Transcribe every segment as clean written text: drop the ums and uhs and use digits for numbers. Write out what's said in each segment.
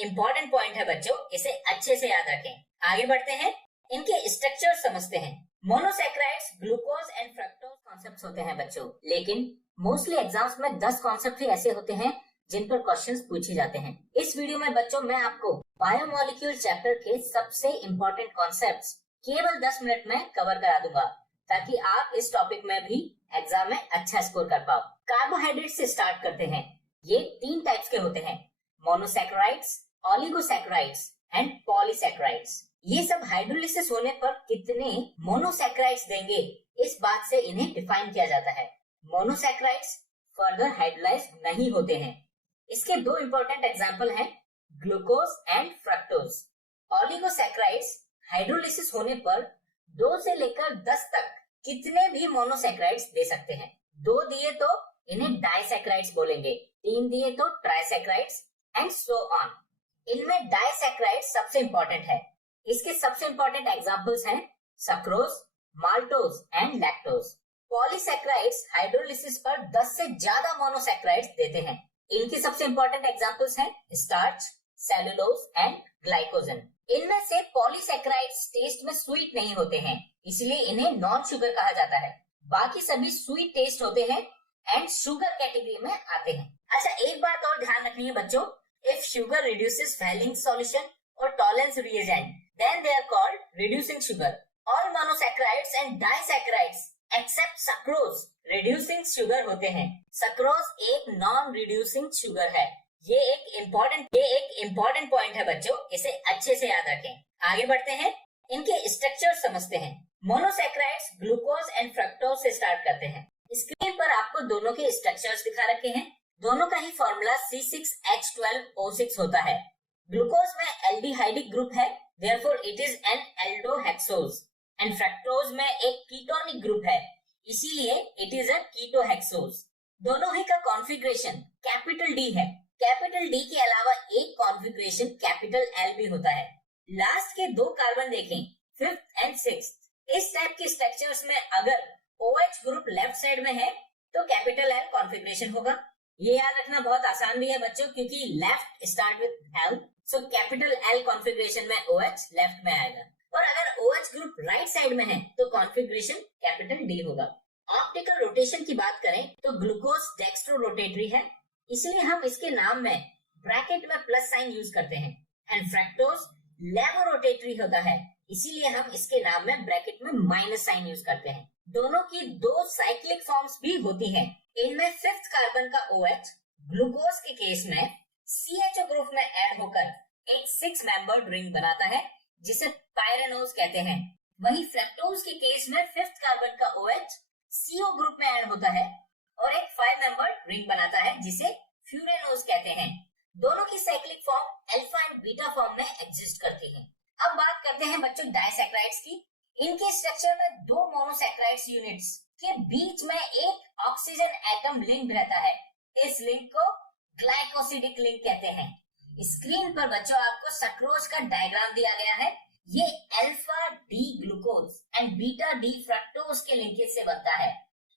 Important point है बच्चों, इसे अच्छे से याद रखें। आगे बढ़ते हैं, इनके स्ट्रक्चर समझते हैं। Monosaccharides, glucose and fructose concepts होते हैं बच्चों, लेकिन मोस्टली एग्जाम्स में 10 कॉन्सेप्ट ही ऐसे होते हैं जिन पर क्वेश्चंस पूछे जाते हैं। इस वीडियो में बच्चों मैं आपको बायोमोलिक्यूल चैप्टर के सबसे इम्पोर्टेंट कॉन्सेप्ट्स केवल 10 मिनट में कवर करा दूंगा, ताकि आप इस टॉपिक में भी एग्जाम में अच्छा स्कोर कर पाओ। कार्बोहाइड्रेट से स्टार्ट करते हैं। ये 3 टाइप्स के होते हैं, मोनोसैकेराइड्स, ओलिगोसैकेराइड्स एंड पॉलीसैकेराइड्स। ये सब हाइड्रोलिसिस होने पर कितने मोनोसैकेराइड्स देंगे, इस बात से इन्हें डिफाइन किया जाता है। मोनोसैकेराइड्स फर्दर हाइड्रोलाइज नहीं होते हैं। इसके 2 इंपॉर्टेंट एग्जांपल हैं, glucose and fructose. Oligosaccharides hydrolysis होने पर 2 से लेकर 10 तक कितने भी मोनोसैकेराइड्स दे सकते हैं। 2 दिए तो इन्हें डाइसैकेराइड्स बोलेंगे, 3 दिए तो ट्राइसैकेराइड्स एंड सो ऑन। इनमें डाइसैकेराइड्स सबसे इंपॉर्टेंट है। इसके सबसे इंपॉर्टेंट एग्जांपल्स हैं sucrose, maltose and lactose. Polysaccharides hydrolysis पर 10 से ज्यादा मोनोसैकेराइड्स देते हैं। इनके सबसे इंपॉर्टेंट एग्जांपल्स हैं स्टार्च, सेलुलोज एंड ग्लाइकोजन। इनमें से पॉलीसैकेराइड्स टेस्ट में स्वीट नहीं होते हैं, इसलिए इन्हें नॉन शुगर कहा जाता है। बाकी सभी स्वीट टेस्ट होते हैं एंड शुगर कैटेगरी में आते हैं। अच्छा, एक बात और ध्यान रखनी है बच्चों, if sugar reduces Fehling solution or Tollens reagent, then they are called reducing sugar. All monosaccharides and disaccharides except sucrose reducing sugar होते हैं। sucrose एक non reducing sugar है। ये एक इम्पोर्टेंट पॉइंट है बच्चों, इसे अच्छे से याद रखें। आगे बढ़ते हैं, इनके स्ट्रक्चर समझते हैं। मोनोसैकेराइड्स, ग्लूकोज एंड फ्रक्टोज से स्टार्ट करते हैं। स्क्रीन पर आपको दोनों के स्ट्रक्चर्स दिखा रखे हैं। दोनों का ही फॉर्मूला C6H12O6 होता है। ग्लूकोज में एल्डिहाइडिक ग्रुप है, therefore it is an aldohexose, and fructose में एक कीटोनिक ग्रुप है, इसीलिए इट इज अ कीटोहेक्सोज। दोनों ही का कॉन्फ़िगरेशन कैपिटल D है। कैपिटल D के अलावा एक कॉन्फ़िगरेशन कैपिटल L भी होता है। लास्ट के 2 कार्बन देखें, 5th एंड 6th। इस टाइप के स्ट्रक्चर्स में अगर OH ग्रुप लेफ्ट साइड में है तो कैपिटल L कॉन्फ़िगरेशन होगा। ये याद रखना बहुत आसान भी है बच्चों, क्योंकि left start with L, so capital L configuration में OH लेफ्ट में आएगा। और अगर OH ग्रुप राइट साइड में है तो कॉन्फ़िगरेशन कैपिटल D होगा। ऑप्टिकल रोटेशन की बात करें तो ग्लूकोज डेक्स्ट्रो रोटेटरी है, इसलिए हम इसके नाम में ब्रैकेट में प्लस साइन यूज करते हैं। एंड फ्रक्टोज लेवो रोटेटरी होता है, इसीलिए हम इसके नाम में ब्रैकेट में माइनस साइन यूज करते हैं। दोनों की 2 साइक्लिक फॉर्म्स भी होती हैं। इनमें 5th कार्बन का OH ग्लूकोज के केस में CHO ग्रुप में ऐड होकर एक 6 मेंबर्ड रिंग बनाता है, जिसे पायरेनोज कहते हैं। वहीं फ्रक्टोज के केस में 5th कार्बन का OH CO ग्रुप में ऐड होता है और एक 5 मेंबर्ड रिंग बनाता है, जिसे फ्यूरेनोज कहते हैं। दोनों की cyclic form alpha and beta form में एग्जिस्ट करती है। अब बात करते हैं बच्चों डाइसैकेराइड्स की। इनके स्ट्रक्चर में 2 मोनोसैकेराइड्स यूनिट्स के बीच में एक ऑक्सीजन एटम लिंक रहता है। इस लिंक को ग्लाइकोसिडिक लिंक कहते हैं। स्क्रीन पर बच्चों आपको सक्रोज का डायग्राम दिया गया है। ये alpha D glucose and beta D fructose के लिंकेज से बनता है।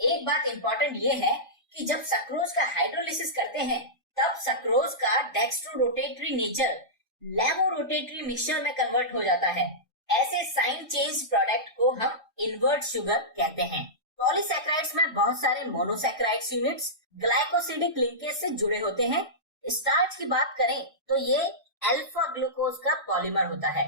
एक बात इंपॉर्टेंट ये है कि जब सक्रोज का हाइड्रोलिसिस करते हैं तब सक्रोज का डेक्स्ट्रो रोटेटरी नेचर लेवो रोटेटरी मिक्सचर में कन्वर्ट हो जाता है। ऐसे साइन चेंज प्रोडक्ट को हम इन्वर्ट शुगर कहते हैं। पॉलीसैकेराइड्स में बहुत सारे मोनोसैकेराइड्स यूनिट्स ग्लाइकोसिडिक लिंकेज से जुड़े होते हैं। स्टार्च की बात करें तो ये अल्फा ग्लूकोज का पॉलीमर होता है।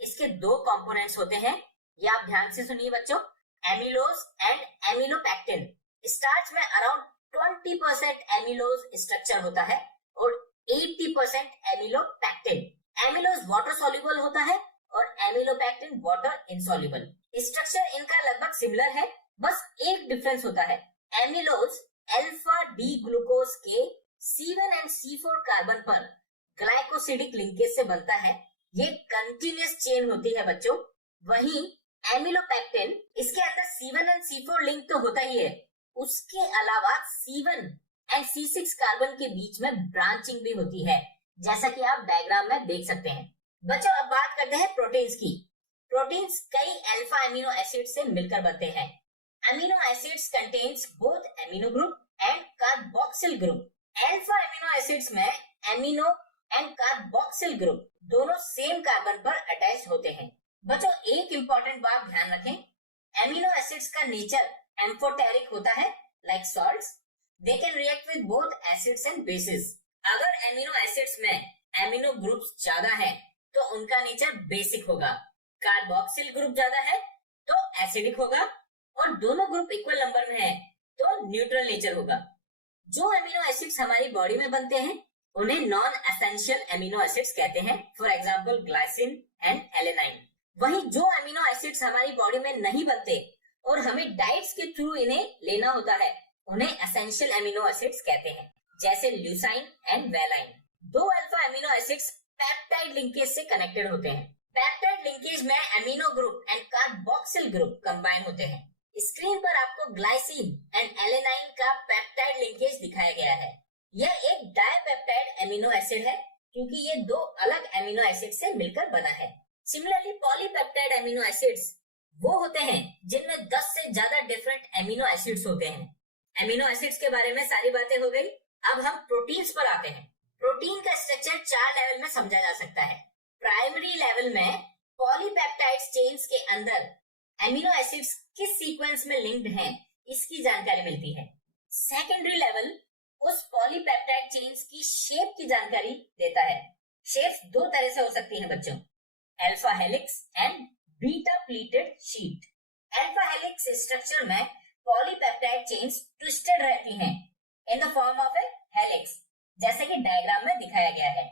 इसके 2 कंपोनेंट्स होते हैं, ये आप ध्यान से सुनिए बच्चों, एमिलोज एंड एमिलोपैक्टिन। स्टार्च में अराउंड 20% एमिलोज स्ट्रक्चर होता है और 80% एमिलोपैक्टिन। एमिलोज वाटर सॉल्युबल होता है और एमिलोपैक्टिन वाटर इनसॉल्युबल। स्ट्रक्चर इनका लगभग सिमिलर है, बस एक डिफरेंस होता है। एमिलोज अल्फा डी ग्लूकोज के C1 एंड C4 कार्बन पर ग्लाइकोसिडिक लिंकेज से बनता है। ये कंटिन्यूअस चेन होती है बच्चों। वहीं एमिलोपैक्टिन, इसके अंदर C1 एंड C4 लिंक तो होता ही है, उसके अलावा C1 एंड C6 कार्बन के बीच में ब्रांचिंग भी होती है, जैसा कि आप डायग्राम में देख सकते हैं। बच्चों अब बात करते हैं प्रोटीन्स की। प्रोटीन्स कई अल्फा एमिनो एसिड से मिलकर बनते हैं। Amino acids contains both amino group and carboxyl group. Alpha amino acids में amino and carboxyl carboxyl group दोनों सेम कार्बन पर अटैच होते हैं। बच्चों एक इंपॉर्टेंट बात ध्यान रखें, एमिनो एसिड्स का नेचर एम्फोटेरिक होता है, like salts. They can react with both acids and bases. अगर एमिनो एसिड्स में एमिनो ग्रुप्स ज्यादा है तो उनका नेचर बेसिक होगा, कार्बोक्सिल ग्रुप ज्यादा है तो एसिडिक होगा, और दोनों ग्रुप इक्वल नंबर में है तो न्यूट्रल नेचर होगा। जो एमिनो एसिड्स हमारी बॉडी में बनते हैं उन्हें नॉन एसेंशियल एमिनो एसिड्स कहते हैं, for example glycine and alanine. वहीं जो एमिनो एसिड्स हमारी बॉडी में नहीं बनते और हमें डाइट्स के थ्रू इन्हें लेना होता है उन्हें एसेंशियल एमिनो एसिड्स कहते हैं, जैसे ल्यूसाइन एंड वेलाइन। दो alpha amino acids peptide linkage से कनेक्टेड होते हैं। पेप्टाइड लिंकेज में amino group and carboxyl group combine होते हैं। स्क्रीन पर आपको ग्लाइसिन एंड एलेनाइन का पेप्टाइड लिंकेज दिखाया गया है। यह एक डाइपेप्टाइड एमिनो एसिड है क्योंकि ये दो अलग एमिनो एसिड से मिलकर बना है। सिमिलरली पॉलीपेप्टाइड एमिनो एसिड्स वो होते हैं जिनमें 10 से ज्यादा डिफरेंट एमिनो एसिड्स होते हैं। एमिनो एसिड्स के बारे में सारी बातें हो गई, अब हम प्रोटीन्स पर आते हैं। प्रोटीन का स्ट्रक्चर 4 लेवल में समझा जा सकता है। प्राइमरी लेवल में पॉलीपेप्टाइड चेन्स के अंदर एमिनो एसिड्स किस सीक्वेंस में लिंक्ड हैं इसकी जानकारी मिलती है। सेकेंडरी लेवल उस पॉलीपेप्टाइड चेन्स की शेप की जानकारी देता है। शेप्स दो तरह से हो सकती हैं बच्चों, alpha helix and beta pleated sheet. Alpha helix structure में पॉलीपेप्टाइड चेन्स ट्विस्टेड रहती हैं in the form of A helix, जैसे कि डायग्राम में दिखाया गया है।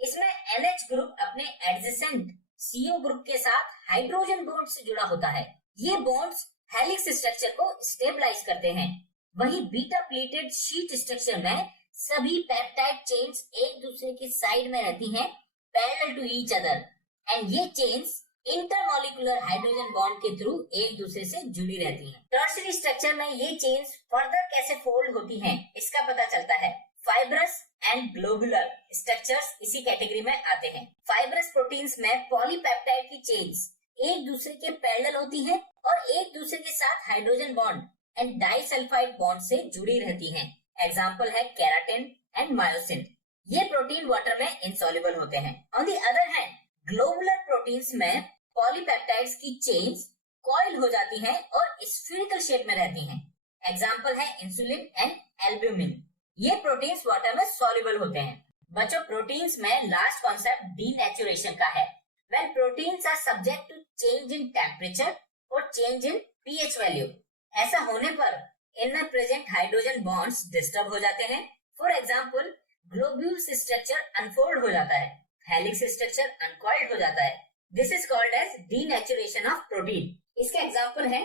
इसमें NH ग्रुप अपने एडजेसेंट CO ग्रुप के साथ हाइड्रोजन बॉन्ड से जुड़ा होता है। ये बॉन्ड्स हेलिक्स स्ट्रक्चर को स्टेबलाइज करते हैं। वहीं बीटा प्लीटेड शीट स्ट्रक्चर में सभी पेप्टाइड चेन्स एक दूसरे की साइड में रहती हैं, parallel to each other, and ये चेन्स इंटरमॉलिक्यूलर हाइड्रोजन बॉन्ड के थ्रू एक दूसरे से जुड़ी रहती हैं। टर्शियरी स्ट्रक्चर में ये चेन्स फर्दर कैसे फोल्ड होती हैं इसका पता चलता है। फाइब्रस एंड ग्लोबुलर स्ट्रक्चर्स इसी कैटेगरी में आते हैं। फाइब्रस प्रोटीन्स में पॉलीपेप्टाइड की चेन्स एक दूसरे के पैरेलल होती हैं और एक दूसरे के साथ hydrogen bond and disulphide bond से जुड़ी रहती हैं। एग्जाम्पल है केराटिन एंड मायोसिन। ये प्रोटीन वाटर में इनसॉल्युबल होते हैं। On the other hand globular proteins में पॉलीपेप्टाइड्स की चेन्स कॉइल हो जाती हैं और स्फीरिकल शेप में रहती हैं। एग्जाम्पल है इंसुलिन एंड एल्ब्यूमिन। ये प्रोटीन्स वाटर में सॉल्युबल होते हैं। बच्चों प्रोटीन्स में लास्ट कॉन्सेप्ट डीनेचुरेशन का है। When proteins are subject to change in temperature और change in pH value, ऐसा होने पर इनमें प्रेजेंट हाइड्रोजन बॉन्ड्स डिस्टर्ब हो जाते हैं। For example globules structure unfold हो जाता है, हेलिक्स स्ट्रक्चर अनकॉइल्ड हो जाता है। This is called as denaturation of protein. इसके एग्जाम्पल है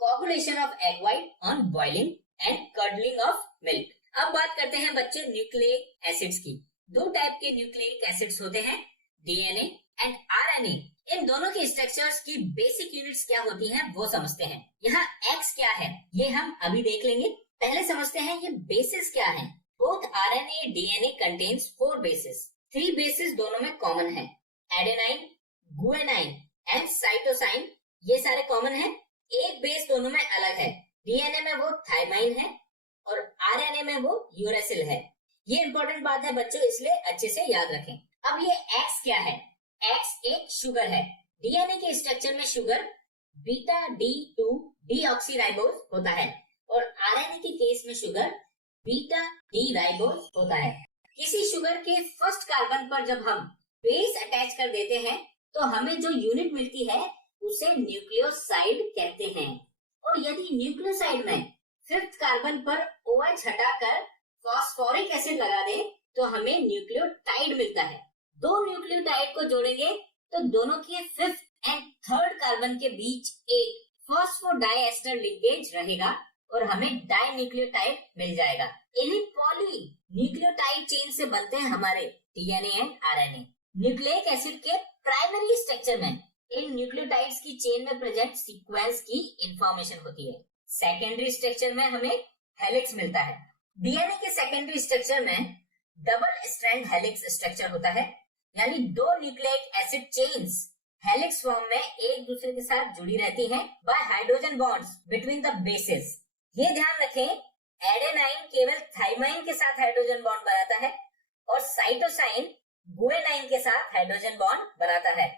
coagulation of egg white on boiling and curdling of milk. अब बात करते हैं बच्चे न्यूक्लिक एसिड्स की। दो टाइप के न्यूक्लिक एसिड्स होते हैं, डीएनए एंड आरएनए। इन दोनों के स्ट्रक्चर्स की बेसिक यूनिट्स क्या होती हैं वो समझते हैं। यहाँ एक्स क्या है ये हम अभी देख लेंगे। पहले समझते हैं ये बेसिस क्या है। Both RNA DNA contains 4 basis. 3 basis दोनों में कॉमन है, एडेनाइन, गुएनाइन एंड साइटोसाइन, ये सारे कॉमन है। एक बेस दोनों में अलग है, डीएनए में वो थाइमाइन है और आरएनए में वो यूरेसिल है। ये इंपॉर्टेंट बात है बच्चों, इसलिए अच्छे से याद रखें। अब ये एक्स क्या है? एक्स एक शुगर है। डीएनए के स्ट्रक्चर में शुगर बीटा D2 डीऑक्सीराइबोज होता है और आरएनए के केस में शुगर बीटा डी राइबोज होता है। किसी शुगर के फर्स्ट कार्बन पर जब हम बेस अटैच कर देते हैं तो हमें जो यूनिट मिलती है उसे न्यूक्लियोसाइड कहते हैं। और यदि न्यूक्लियोसाइड में 5th कार्बन पर OH हटाकर फॉस्फोरिक एसिड लगा दें तो हमें न्यूक्लियोटाइड मिलता है। दो न्यूक्लियोटाइड को जोड़ेंगे तो दोनों के 5th एंड 3rd कार्बन के बीच एक फॉस्फोडाइएस्टर लिंकेज रहेगा और हमें डाई न्यूक्लियोटाइड मिल जाएगा। इन्हीं पॉली न्यूक्लियोटाइड चेन से बनते हैं हमारे DNA and RNA. Nucleic acid के प्राइमरी स्ट्रक्चर में इन न्यूक्लियोटाइड्स की चेन में प्रेजेंट सीक्वेंस की इंफॉर्मेशन होती है। सेकेंडरी स्ट्रक्चर में हमें हेलिक्स मिलता है। डीएनए के सेकेंडरी स्ट्रक्चर में डबल स्ट्रैंड हेलिक्स स्ट्रक्चर होता है, यानी 2 nucleic acid chains helix form में एक दूसरे के साथ जुड़ी रहती हैं bye hydrogen bonds between the bases. ये ध्यान रखें, एडेनाइन केवल थाइमाइन के साथ हाइड्रोजन बॉन्ड बनाता है और साइटोसाइन गुएनाइन के साथ हाइड्रोजन बॉन्ड बनाता है।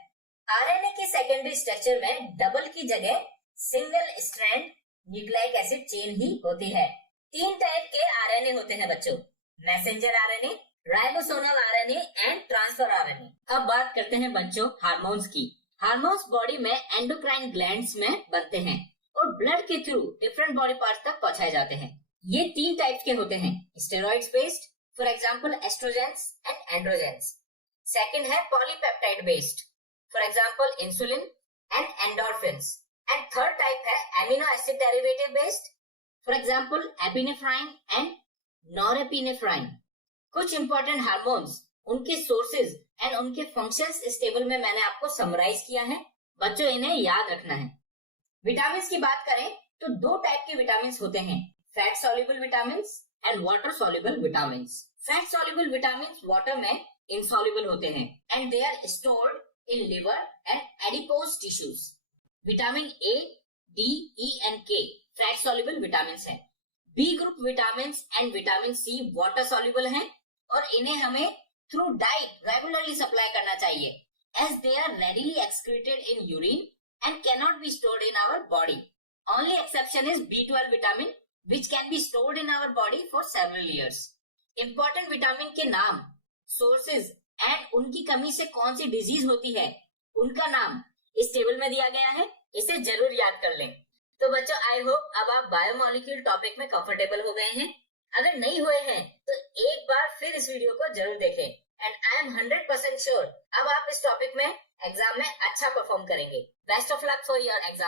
आरएनए के सेकेंडरी स्ट्रक्चर में डबल की जगह single strand nucleic acid chain ही होती है। 3 टाइप के आरएनए होते हैं बच्चों, messenger RNA, ribosomal RNA and transfer RNA. अब बात करते हैं बच्चों हार्मोन्स की। हार्मोन्स बॉडी में एंडोक्राइन ग्लैंड्स में बनते हैं और ब्लड के थ्रू डिफरेंट बॉडी पार्ट्स तक पहुंचाए जाते हैं। ये 3 टाइप्स के होते हैं, steroids based, for example estrogens and androgens. Second है polypeptide based, for example insulin and endorphins. And third type है amino acid derivative based, for example epinephrine and norepinephrine. कुछ इंपॉर्टेंट हार्मोन्स, उनके सोर्सेज एंड उनके functions इस table में मैंने आपको summarise किया है, बच्चों इन्हें याद रखना है। विटामिन की बात करें तो 2 टाइप के विटामिन होते हैं, fat soluble vitamin and water soluble vitamin. Fat soluble vitamin water में इनसॉल्युबल होते हैं and they are stored in liver and adipose tissues. Vitamin A, D, E and K fat soluble vitamin है। B group vitamin and vitamin C water soluble हैं और इन्हें हमें through diet regularly supply करना चाहिए, as they are readily excreted in urine and cannot be stored in our body. Only exception is B12 vitamin which can be stored in our body for several years. Important vitamin के नाम, sources and उनकी कमी से कौन सी disease होती है, उनका नाम इस टेबल में दिया गया है, इसे जरूर याद कर लें। तो बच्चों आई होप अब आप बायोमोलिक्यूल टॉपिक में कंफर्टेबल हो गए हैं। अगर नहीं हुए हैं तो एक बार फिर इस वीडियो को जरूर देखें एंड आई एम 100% श्योर अब आप इस टॉपिक में एग्जाम में अच्छा परफॉर्म करेंगे। Best of luck for your exam.